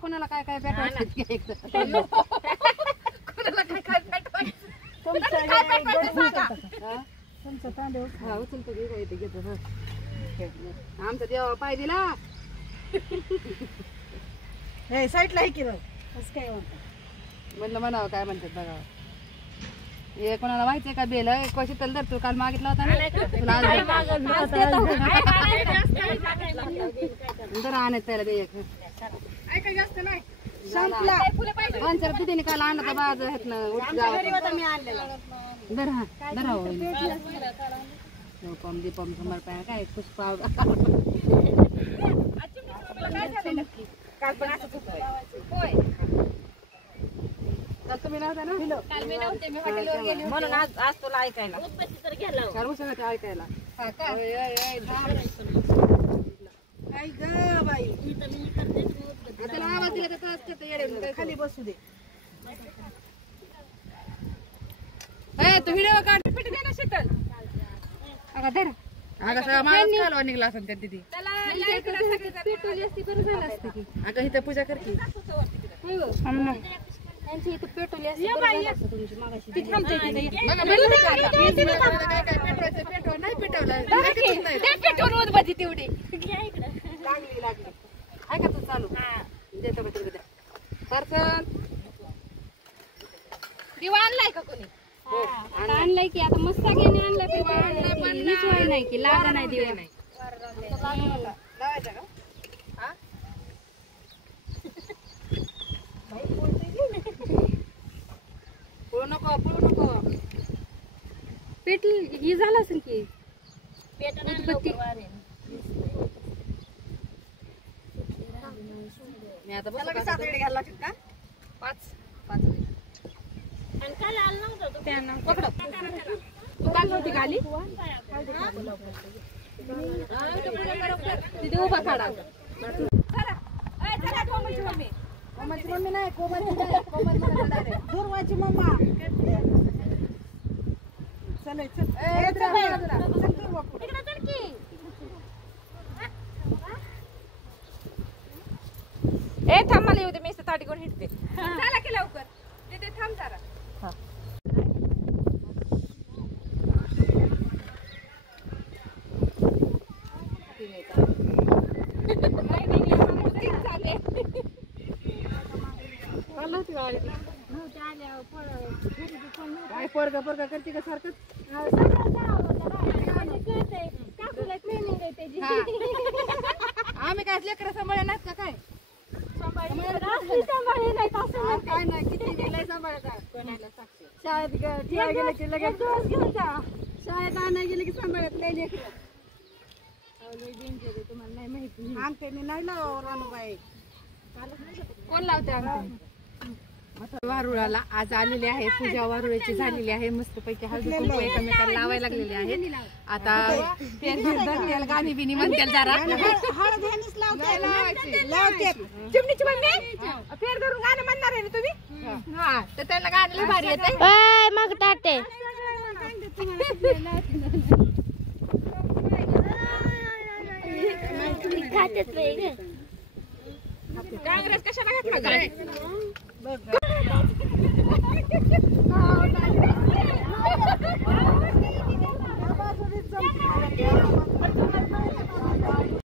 कोणाला काय काय पेटवायचं कोणाला काय काय पेटवायचं हा उचलतो घेतो आमचा देवा पाय दिला साईडला आहे की असं काय म्हणलं म्हणावं काय म्हणतात बघा हे कोणाला माहितीये का बेल कशी तल धरतो काल मागितला होता ना जरा आणत त्याला ते एक जास्त नाही पंचर तिथे काल आणलं तर बाज आहेत ना धरा धरा पम दीपम समर्पण काय पुष्पा तुम्ही नव्हता ना काल मी नव्हते मी हॉटेलवर गेली म्हणून आज तुला ऐकायला तर गेला ऐकायला काय ग बाई त्याला आवाज दिला तर खाली बसू दे तू व्हिडिओ काढ पिट दे ना शीतल अगं धर अगं सगळा माणूस कालवा निघला असेल त्या तिथे अगं इथं पूजा कर की त्यांची इथं पेटवली असते तुमची मागाशी पेट्रोल नाही पेटवलं तेवढी लागली आहे का तू चालू देतो का तिकडे परसन दिवा आणलाय का कोणी आणलाय की आता मस्त सगळ्यांनी आणलाय पण नाही की लागा नाही दिवा नाही लावायचा का पळू नको पेटली ही झालं असेल की मी आता घ्यायला लागेल का 5 तू काल नव्हती का आली तिथे उभा काढा कोमलची मम्मी नाही दुर्वाची मम्मा चल थांब मला येऊ दे मी ताटी कोण हिटते चला की लवकर तिथे थांब जरा काय पोरगा करते का सारखं आम्ही काय लेकरं सांभाळले नाहीत का काय काय नाही किती गेलाय सांभाळता शाळेत ठेवा गेलं की लगेच शाळेत आणाय गेले की सांभाळत नाही लेकरं तुम्हाला नाही माहिती अंगठे मी नाही लावबाई कोण लावते अंगठे वारुळाला आज आलेले आहे पूजा वारुळाची झालेली आहे मस्तपैकी हळदी कुंकू एकमेकाला लावायला लागलेले आहेत आता गाणी बिनी म्हणतील जरा चिमणीची मम्मी फेर धरून गाणं म्हणणार आहे ना तुम्ही हा तर त्यांना गाणं भारी येते मग ताटे काँग्रेस कशाला घातला बघ